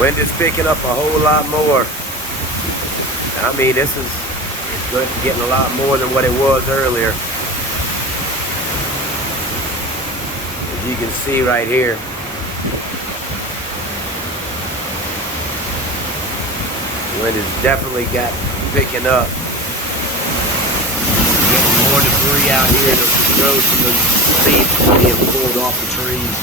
Wind is picking up a whole lot more. I mean, it's getting a lot more than what it was earlier. As you can see right here. Wind has definitely got picking up. Getting more debris out here that grows from the leaves being pulled off the trees.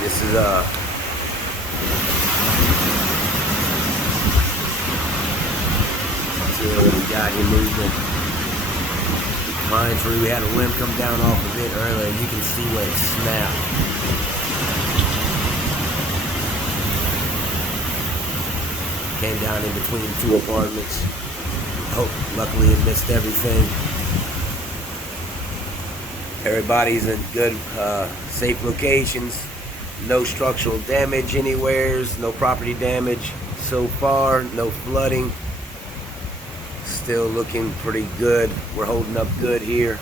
This is see what we got here moving. Pine tree, we had a limb come down off of it earlier. You can see where it snapped. Came down in between two apartments. Oh, luckily it missed everything. Everybody's in good, safe locations. No structural damage anywheres, no property damage so far, no flooding. Still looking pretty good. We're holding up good here.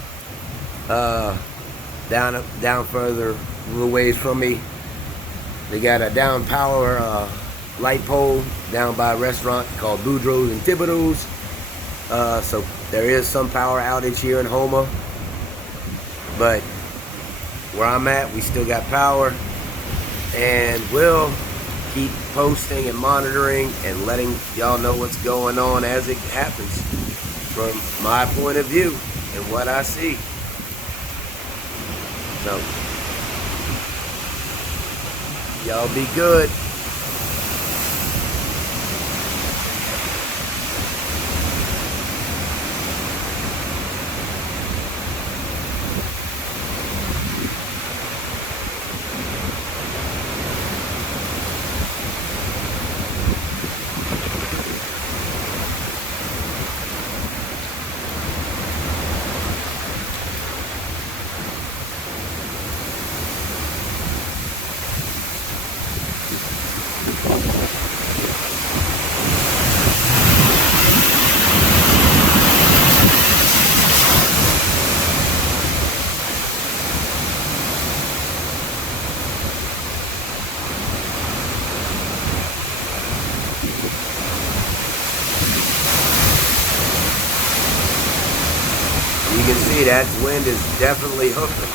Down further a little ways from me, they got a down power light pole down by a restaurant called Boudreaux's and Thibodeau's. So there is some power outage here in Houma, but where I'm at, we still got power, and we'll keep posting and monitoring and letting y'all know what's going on as it happens from my point of view and what I see. So y'all be good. You can see that wind is definitely hoofing.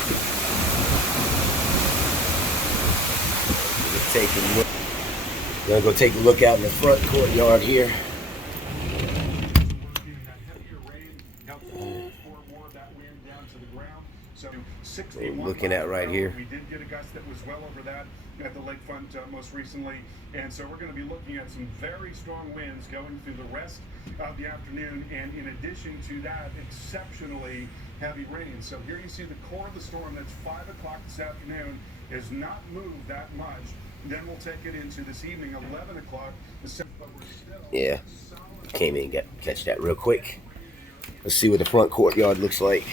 Gonna go take a look out in the front courtyard here. What we're looking at right here. We did get a gust that was well over that at the lakefront most recently, and so we're going to be looking at some very strong winds going through the rest of the afternoon, and in addition to that, exceptionally heavy rain. So here you see the core of the storm. That's 5 o'clock this afternoon, has not moved that much. Then we'll take it into this evening, 11 o'clock. Yeah, came in and catch that real quick. Let's see what the front courtyard looks like.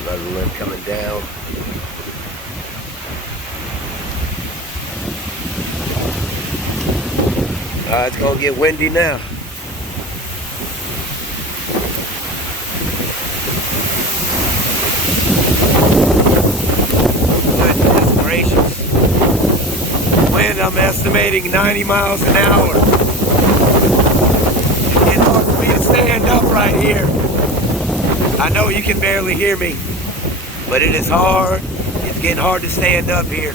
Another limb coming down. It's gonna get windy now. Goodness gracious. Wind, I'm estimating 90 miles an hour. It's getting hard for me to stand up right here. I know you can barely hear me, but it is hard. It's getting hard to stand up here.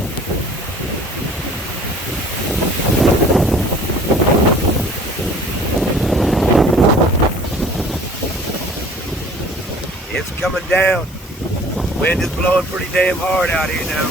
It's coming down. Wind is blowing pretty damn hard out here now.